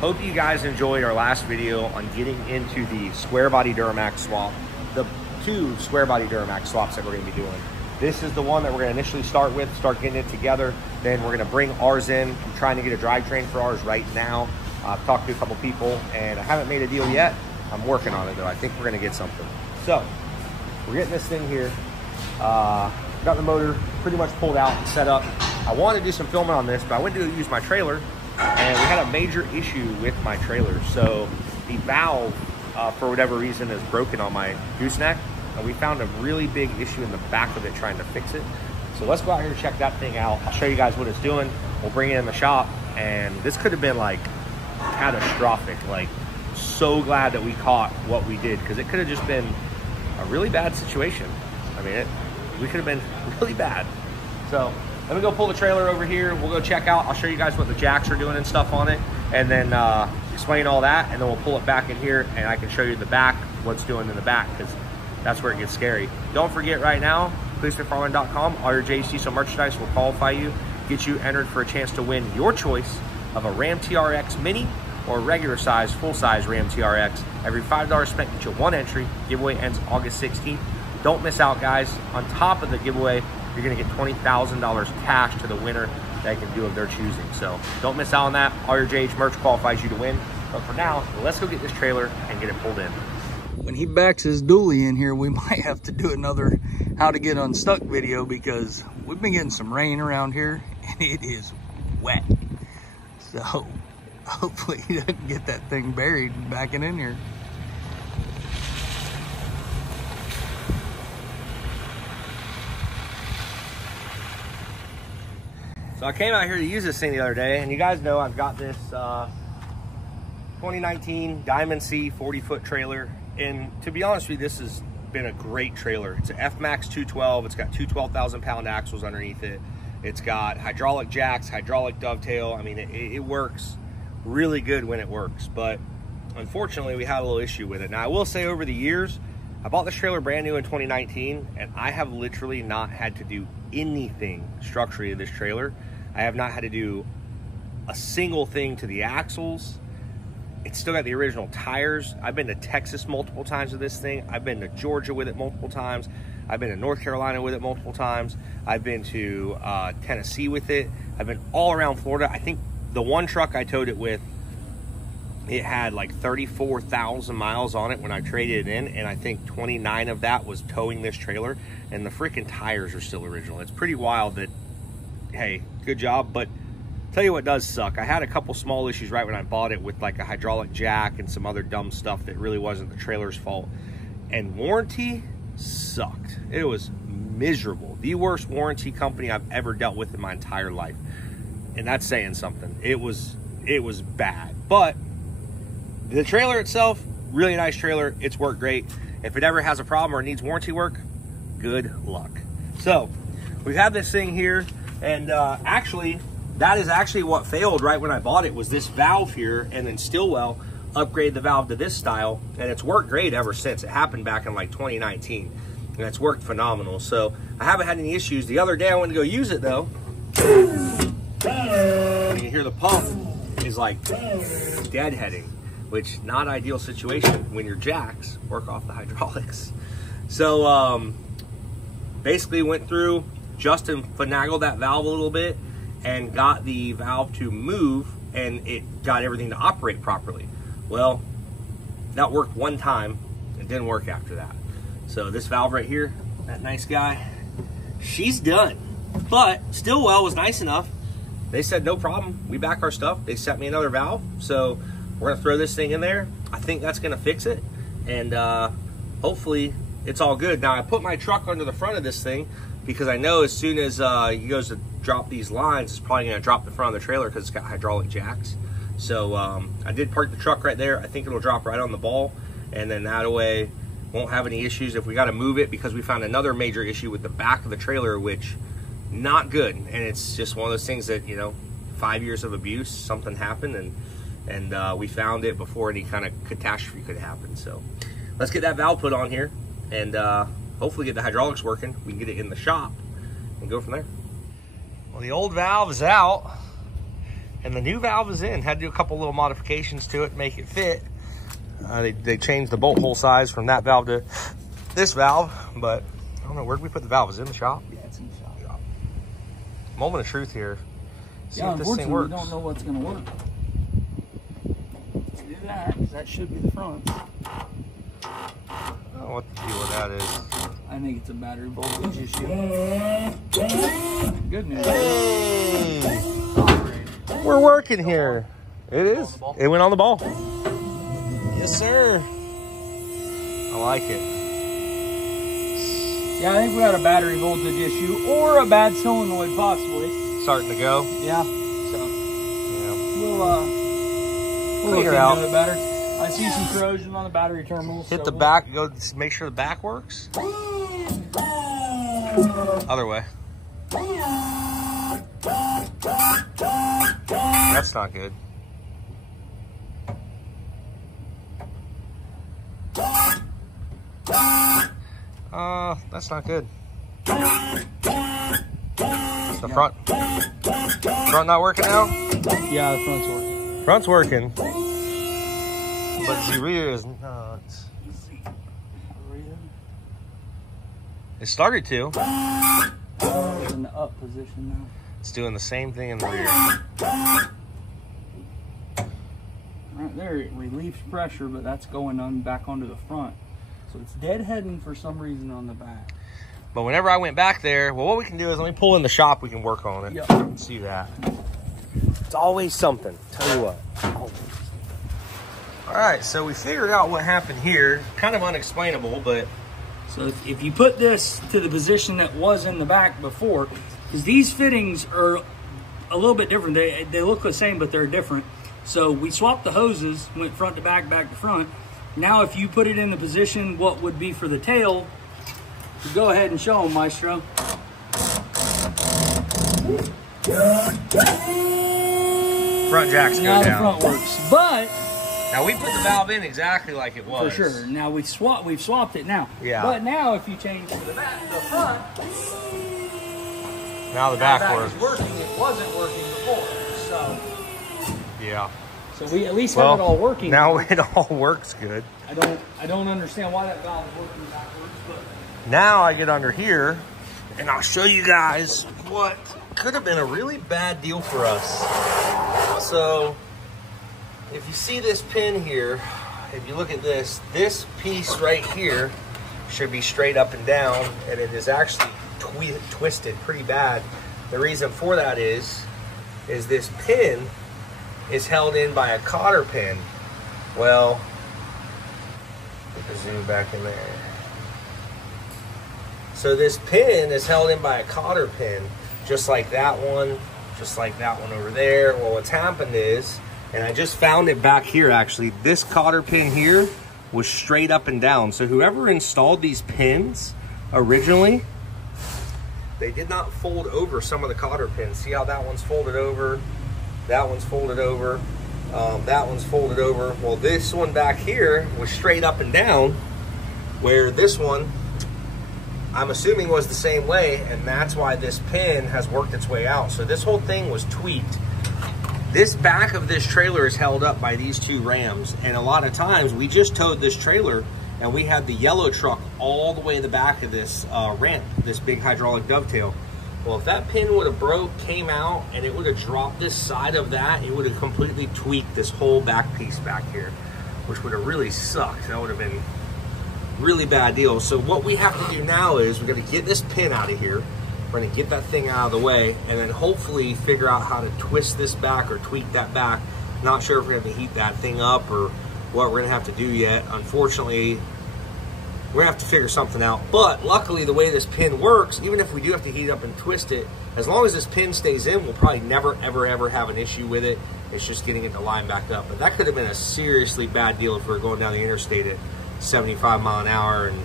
Hope you guys enjoyed our last video on getting into the square body Duramax swap, the 2 square body Duramax swaps that we're going to be doing. This is the one that we're going to initially start with, start getting it together. Then we're going to bring ours in. I'm trying to get a drivetrain for ours right now. I've talked to a couple people and I haven't made a deal yet. I'm working on it though. I think we're going to get something. So we're getting this thing here. Got the motor pretty much pulled out and set up. I wanted to do some filming on this, but I went to use my trailer and we had a major issue with my trailer. So the valve, for whatever reason, is broken on my gooseneck. And we found a really big issue in the back of it trying to fix it. So let's go out here and check that thing out. I'll show you guys what it's doing. We'll bring it in the shop. And this could have been like catastrophic. Like, so glad that we caught what we did, because it could have just been a really bad situation. I mean, we could have been really bad. So let me go pull the trailer over here. We'll go check out. I'll show you guys what the jacks are doing and stuff on it, and then explain all that, and then we'll pull it back in here and I can show you the back, what's doing in the back, because that's where it gets scary. Don't forget right now, policemanfarmland.com, all your JH Diesel merchandise will qualify you, get you entered for a chance to win your choice of a Ram TRX Mini or regular size, full size Ram TRX. Every $5 spent gets you 1 entry. Giveaway ends August 16th. Don't miss out, guys. On top of the giveaway, you're gonna get $20,000 cash to the winner that can do of their choosing. So don't miss out on that. All your JH merch qualifies you to win. But for now, let's go get this trailer and get it pulled in. When he backs his dually in here, we might have to do another how to get unstuck video, because we've been getting some rain around here and it is wet. So hopefully he doesn't get that thing buried backing in here. So I came out here to use this thing the other day, and you guys know I've got this 2019 Diamond C 40-foot trailer. And to be honest with you, this has been a great trailer. It's an F-Max 212. It's got 2 12,000-pound axles underneath it. It's got hydraulic jacks, hydraulic dovetail. I mean, it works really good when it works, but unfortunately we had a little issue with it. Now I will say, over the years, I bought this trailer brand new in 2019, and I have literally not had to do anything structurally to this trailer. I have not had to do a single thing to the axles. It's still got the original tires. I've been to Texas multiple times with this thing. I've been to Georgia with it multiple times. I've been to North Carolina with it multiple times. I've been to Tennessee with it. I've been all around Florida. I think the one truck I towed it with, it had like 34,000 miles on it when I traded it in, and I think 29 of that was towing this trailer, and the freaking tires are still original. It's pretty wild that, hey, good job. But tell you what does suck, I had a couple small issues right when I bought it with like a hydraulic jack and some other dumb stuff that really wasn't the trailer's fault, and warranty sucked. It was miserable. The worst warranty company I've ever dealt with in my entire life, and that's saying something. It was bad. But the trailer itself, really nice trailer. It's worked great. If it ever has a problem or needs warranty work, good luck. So we have this thing here, and actually that is actually what failed right when I bought it, was this valve here, and then Stillwell upgraded the valve to this style, and it's worked great ever since. It happened back in like 2019, and it's worked phenomenal. So I haven't had any issues. The other day I went to go use it though, and you hear the pump is like deadheading, which not ideal situation when your jacks work off the hydraulics. So basically went through, Justin finagled that valve a little bit and got the valve to move, and it got everything to operate properly. Well, that worked one time. It didn't work after that. So this valve right here, that nice guy, she's done. But Stillwell was nice enough. They said no problem, we back our stuff. They sent me another valve, so we're gonna throw this thing in there. I think that's gonna fix it, and hopefully it's all good. Now I put my truck under the front of this thing because I know as soon as he goes to drop these lines, it's probably gonna drop the front of the trailer because it's got hydraulic jacks. So I did park the truck right there. I think it'll drop right on the ball, and then that way won't have any issues if we got to move it, because we found another major issue with the back of the trailer, which not good. And it's just one of those things that, you know, 5 years of abuse, something happened, and we found it before any kind of catastrophe could happen. So let's get that valve put on here, and hopefully get the hydraulics working. We can get it in the shop and go from there. Well, the old valve is out, and the new valve is in. Had to do a couple little modifications to it to make it fit. They changed the bolt hole size from that valve to this valve, but I don't know, where'd we put the valve? Is it in the shop? Yeah, it's in the shop. Moment of truth here. See Yeah, if this thing works. we don't know what's gonna work. Let's do that, because that should be the front. I don't know what the deal with that is. I think it's a battery voltage issue. Good news. Hey! We're working here. It is. It went on the ball. Yes, sir. I like it. Yeah, I think we got a battery voltage issue or a bad solenoid, possibly. Starting to go. Yeah. So Yeah. we'll look Clear out. into it better. I see some corrosion on the battery terminals. Hit so the back. Go make sure the back works. Other way. That's not good. That's not good. It's the front. Front not working now? Yeah, the front's working. Front's working. But the rear is not. It started to. It's in the up position now. It's doing the same thing in the rear. Right there, it relieves pressure, but that's going on back onto the front. So it's deadheading for some reason on the back. But whenever I went back there, well, what we can do is let me pull in the shop. We can work on it. Yep. See that. It's always something. Tell you what. All right, so we figured out what happened here. Kind of unexplainable, but So if you put this to the position that was in the back before, because these fittings are a little bit different. They look the same, but they're different. So we swapped the hoses, went front to back, back to front. Now if you put it in the position what would be for the tail, you go ahead and show them, Maestro. front jacks go Now the down. front works, but Now we put the valve in exactly like it was. for sure. Now we've swapped it now. Yeah. But now if you change to the front, Now the back is works. working. It wasn't working before. So Yeah. we at least have it all working. Now it all works good. I don't understand why that valve is working backwards, but Now I get under here and I'll show you guys what could have been a really bad deal for us. So if you see this pin here, if you look at this piece right here should be straight up and down, and it is actually twisted pretty bad. The reason for that is this pin is held in by a cotter pin. Well, put the zoom back in there. So this pin is held in by a cotter pin, just like that one over there. Well, what's happened is, and I just found it back here actually, this cotter pin here was straight up and down. So whoever installed these pins originally, they did not fold over some of the cotter pins. See how that one's folded over, that one's folded over, that one's folded over. Well, this one back here was straight up and down, where this one, I'm assuming, was the same way, and that's why this pin has worked its way out. So this whole thing was tweaked. This back of this trailer is held up by these two rams, and a lot of times we just towed this trailer and we had the yellow truck all the way in the back of this ramp, this big hydraulic dovetail. Well, if that pin would have broke, came out, and it would have dropped this side of that, it would have completely tweaked this whole back piece back here, which would have really sucked. That would have been really bad deal. So what we have to do now is we're going to get this pin out of here. We're going to get that thing out of the way, and then hopefully figure out how to twist this back or tweak that back. Not sure if we're going to heat that thing up or what we're going to have to do yet. Unfortunately, we're going to have to figure something out. But luckily, the way this pin works, even if we do have to heat it up and twist it, as long as this pin stays in, we'll probably never, ever, ever have an issue with it. It's just getting it to line back up. But that could have been a seriously bad deal if we were going down the interstate at 75 mile an hour and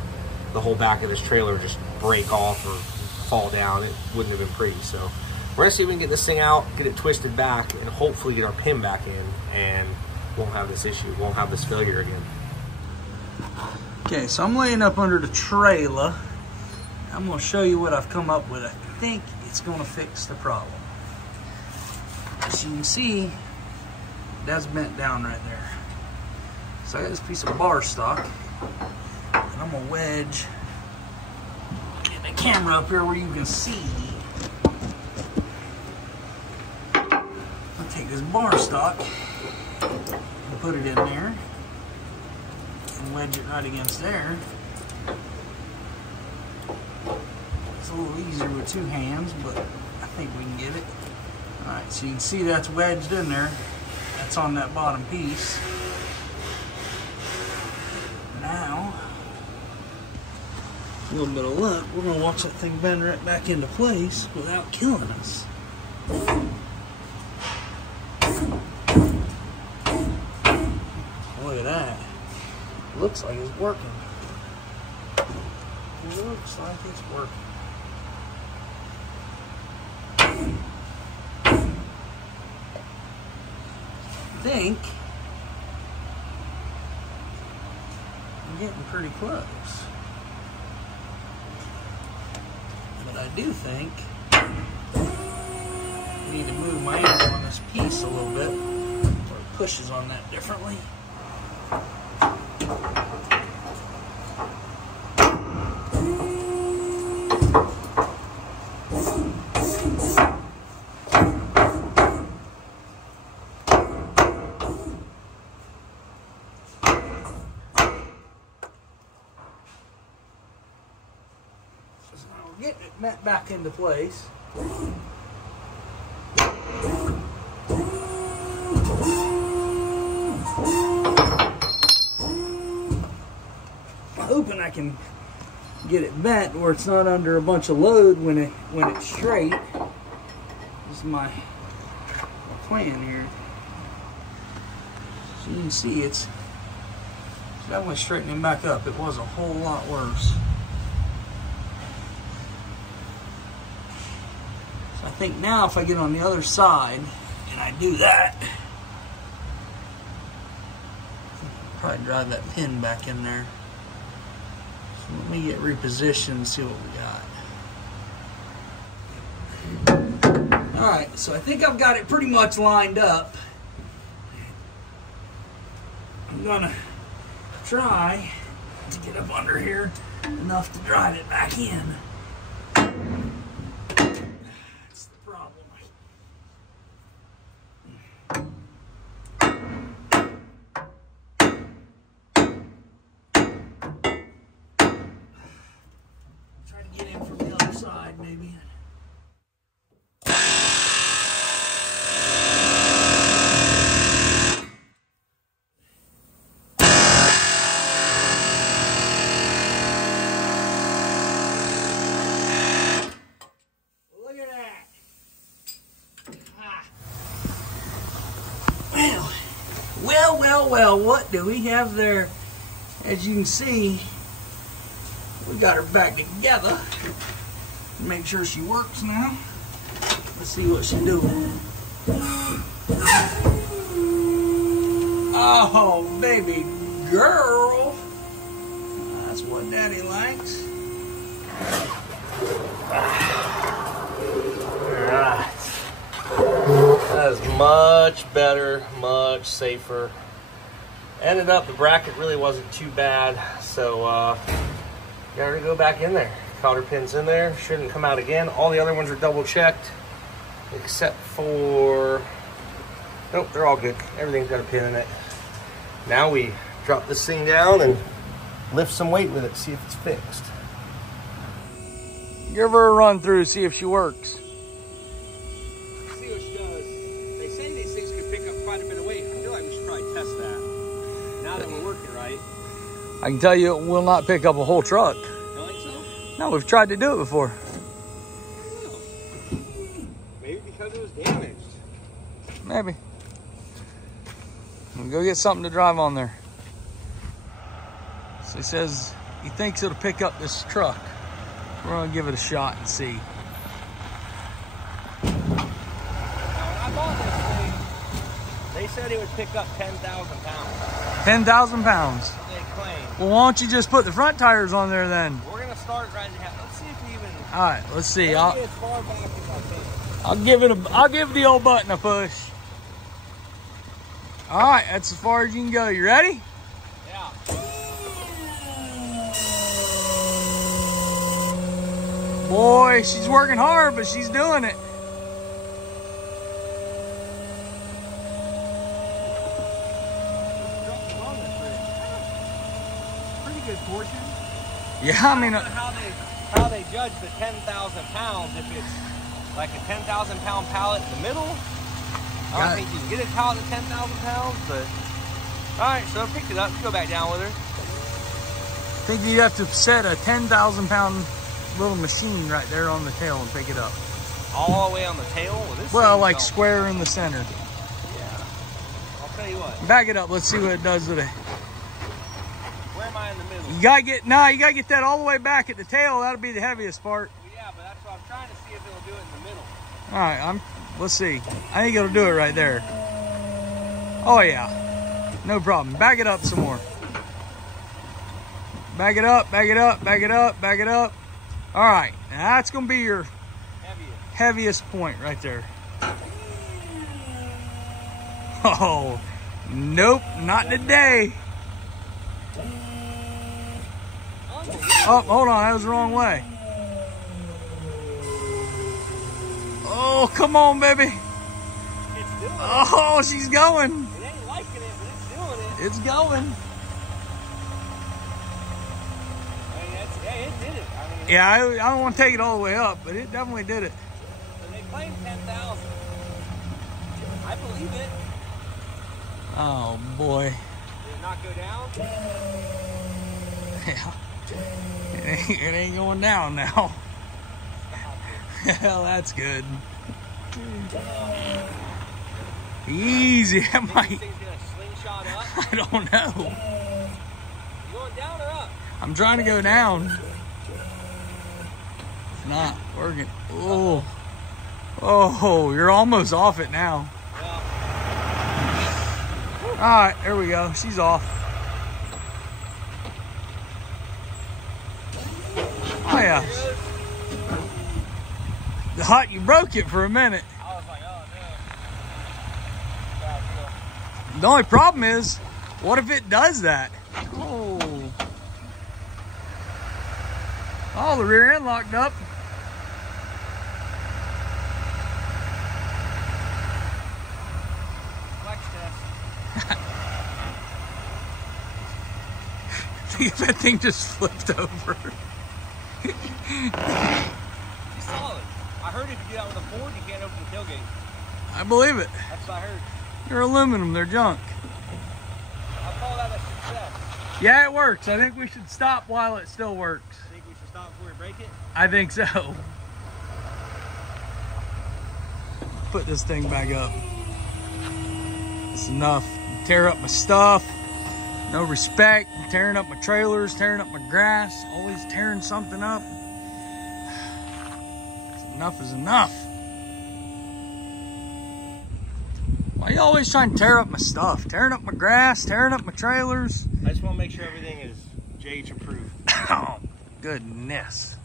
the whole back of this trailer just break off or fall down. It wouldn't have been pretty. So we're gonna see if we can get this thing out, get it twisted back, and hopefully get our pin back in, and won't have this issue, won't have this failure again. okay, so I'm laying up under the trailer. I'm gonna show you what I've come up with. I think it's gonna fix the problem. As you can see, that's bent down right there. So I got this piece of bar stock, and I'm gonna wedge, get the camera up here where you can see. I'll take this bar stock and put it in there, and wedge it right against there. It's a little easier with two hands, but I think we can get it. All right, so you can see that's wedged in there. That's on that bottom piece. Now, a little bit of luck, we're gonna watch that thing bend right back into place without killing us. Look at that. Looks like it's working. Looks like it's working. I think I'm getting pretty close. But I do think I need to move my angle on this piece a little bit where it pushes on that differently. Getting it met back into place. Hoping I can get it bent where it's not under a bunch of load when it's straight. This is my plan here. So you can see it's definitely straightening back up. It was a whole lot worse. I think now if I get on the other side and I do that, I'll probably drive that pin back in there. So let me get repositioned and see what we got. Alright, so I think I've got it pretty much lined up. I'm gonna try to get up under here enough to drive it back in. Maybe. Look at that. Well, what do we have there? As you can see, we got her back together. Make sure she works now. Let's see what she's doing. Oh, baby girl. That's what Daddy likes. Alright. That is much better, much safer. Ended up, the bracket really wasn't too bad, so got her to go back in there. Cotter pins in there, shouldn't come out again. All the other ones are double checked, except for, nope, they're all good. Everything's got a pin in it. Now we drop this thing down and lift some weight with it, see if it's fixed. Give her a run through, see if she works. See what she does. They say these things can pick up quite a bit of weight. I feel like we should probably test that. Now that we're working right. I can tell you it will not pick up a whole truck. No, we've tried to do it before. Maybe because it was damaged. Maybe. We'll go get something to drive on there. So he says he thinks it'll pick up this truck. We're gonna give it a shot and see. Now, when I bought this thing, they said it would pick up 10,000 pounds. 10,000 pounds. They claim. Well, why don't you just put the front tires on there then? We're gonna start right now. Let's see if we even. All right, let's see. As far back as I can. I'll give the old button a push. All right, that's as far as you can go. You ready? Yeah. Boy, she's working hard, but she's doing it. Pretty good portion. Yeah, I mean, I don't know how they judge the 10,000 pounds. If it's like a 10,000 pound pallet in the middle, I don't think you can get a pallet at 10,000 pounds. But all right, so pick it up. Go back down with her. I think you have to set a 10,000 pound little machine right there on the tail and pick it up. All the way on the tail? Well, like square in the center. Yeah. I'll tell you what. Back it up. Let's see what it does with it. Where am I in the middle? You gotta get that all the way back at the tail. That'll be the heaviest part. Well, yeah, but that's what I'm trying to see if it'll do it in the middle. All right, let's see. I think it'll do it right there. Oh yeah, no problem. Back it up some more. Back it up, back it up, back it up, back it up. All right, now that's gonna be your heaviest point right there. Oh, nope, not today. Oh, hold on, that was the wrong way. Oh, come on, baby. It's doing it. Oh, she's going. It ain't liking it, but it's doing it. It's going. I mean, hey, it did it. I mean, Yeah, I don't want to take it all the way up, but it definitely did it. so they claim 10,000. I believe it. Oh, boy. Did it not go down? Yeah. It ain't going down now. Hell, that's good. Easy. That might. Thing's gonna slingshot up. I don't know. You going down or up? I'm trying to go down. It's not working. Oh. Oh, you're almost off it now. Well. All right, there we go. She's off. Oh yeah. The hut, you broke it for a minute. I was like, oh no. The only problem is, what if it does that? Oh. Oh, the rear end locked up. Flex test. See if that thing just flipped over. She's solid. I heard if you do that with a Ford, you can't open the tailgate. I believe it. That's what I heard. They're aluminum, they're junk. I'll call that a success. Yeah, it works. I think we should stop while it still works. Think we should stop before we break it? I think so. Put this thing back up. It's enough. Tear up my stuff. No respect. Tearing up my trailers, tearing up my grass, always tearing something up. Enough is enough. Why are you always trying to tear up my stuff? Tearing up my grass, tearing up my trailers. I just want to make sure everything is JH approved. Oh, goodness.